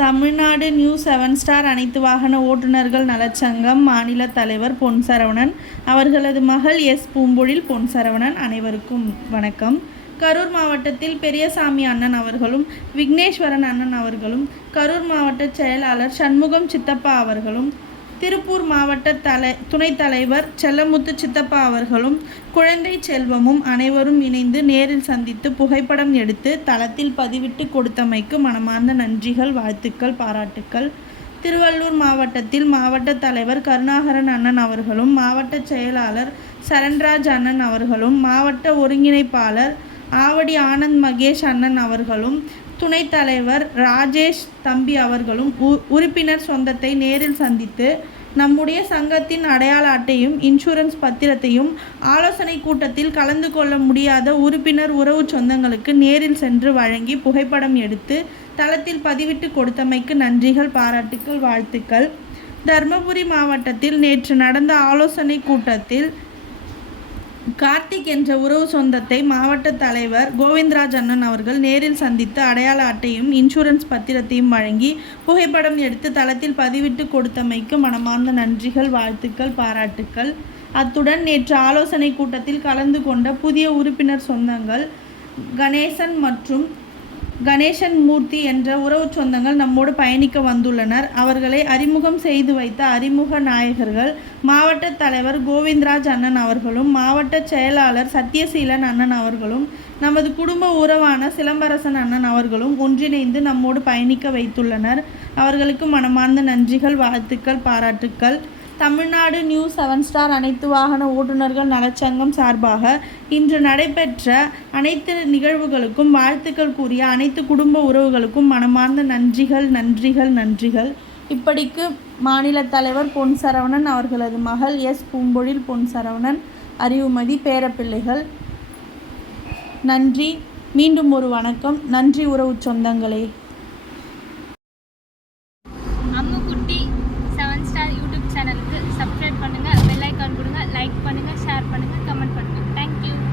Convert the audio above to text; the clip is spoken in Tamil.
தமிழ்நாடு நியூ 7 ஸ்டார் அனைத்து வாகன ஓட்டுநர்கள் நலச்சங்கம் மாநில தலைவர் பொன் சரவணன், அவர்களது மகள் எஸ் பூம்பொழில் பொன் சரவணன். அனைவருக்கும் வணக்கம். கரூர் மாவட்டத்தில் பெரியசாமி அண்ணன் அவர்களும், விக்னேஸ்வரன் அண்ணன் அவர்களும், கரூர் மாவட்ட செயலாளர் சண்முகம் சித்தப்பா அவர்களும், திருப்பூர் மாவட்ட துணைத் தலைவர் செல்லமுத்து சித்தப்பா அவர்களும், குழந்தை செல்வமும் அனைவரும் இணைந்து நேரில் சந்தித்து புகைப்படம் எடுத்து தளத்தில் பதிவிட்டு கொடுத்தமைக்கு மனமார்ந்த நன்றிகள், வாழ்த்துக்கள், பாராட்டுக்கள். திருவள்ளூர் மாவட்டத்தில் மாவட்ட தலைவர் கருணாகரன் அண்ணன் அவர்களும், மாவட்ட செயலாளர் சரண்ராஜ் அண்ணன் அவர்களும், மாவட்ட ஒருங்கிணைப்பாளர் ஆவடி ஆனந்த் மகேஷ் அண்ணன் அவர்களும், துணைத் தலைவர் ராஜேஷ் தம்பி அவர்களும் உறுப்பினர் சொந்தத்தை நேரில் சந்தித்து நம்முடைய சங்கத்தின் அடையாள அட்டையும் இன்சூரன்ஸ் பத்திரத்தையும் ஆலோசனை கூட்டத்தில் கலந்து கொள்ள முடியாத உறுப்பினர் உறவு சொந்தங்களுக்கு நேரில் சென்று வழங்கி புகைப்படம் எடுத்து தளத்தில் பதிவிட்டு கொடுத்தமைக்கு நன்றிகள், பாராட்டுக்கள், வாழ்த்துக்கள். தர்மபுரி மாவட்டத்தில் நேற்று நடந்த ஆலோசனை கூட்டத்தில் கார்த்திக் என்ற உறவு சொந்தத்தை மாவட்ட தலைவர் கோவிந்தராஜ் அண்ணன் அவர்கள் நேரில் சந்தித்து அடையாள அட்டையும் இன்சூரன்ஸ் பத்திரத்தையும் வழங்கி புகைப்படம் எடுத்து தளத்தில் பதிவிட்டு கொடுத்தமைக்கு மனமார்ந்த நன்றிகள், வாழ்த்துக்கள், பாராட்டுக்கள். அத்துடன் நேற்று ஆலோசனை கூட்டத்தில் கலந்து கொண்ட புதிய உறுப்பினர் சொந்தங்கள் கணேசன் மற்றும் கணேசன் மூர்த்தி என்ற உறவு சொந்தங்கள் நம்மோடு பயணிக்க வந்துள்ளனர். அவர்களை அறிமுகம் செய்து வைத்த அறிமுக நாயகர்கள் மாவட்ட தலைவர் கோவிந்தராஜ் அண்ணன் அவர்களும், மாவட்ட செயலாளர் சத்யசீலன் அண்ணன் அவர்களும், நமது குடும்ப உறவான சிலம்பரசன் அண்ணன் அவர்களும் ஒன்றிணைந்து நம்மோடு பயணிக்க வைத்துள்ளனர். அவர்களுக்கு மனமார்ந்த நன்றிகள், வாழ்த்துக்கள், பாராட்டுக்கள். தமிழ்நாடு நியூ 7 ஸ்டார் அனைத்து வாகன ஓட்டுநர்கள் நலச்சங்கம் சார்பாக இன்று நடைபெற்ற அனைத்து நிகழ்வுகளுக்கும் வாழ்த்துக்கள் கூறிய அனைத்து குடும்ப உறவுகளுக்கும் மனமார்ந்த நன்றிகள், நன்றிகள், நன்றிகள். இப்படிக்கு மாநில தலைவர் பொன் சரவணன், அவர்களது மகள் எஸ் பூம்பொழில் பொன் சரவணன், அறிவுமதி பேரப்பிள்ளைகள். நன்றி. மீண்டும் ஒரு வணக்கம். நன்றி உறவு சொந்தங்களே. அம்முக்குட்டி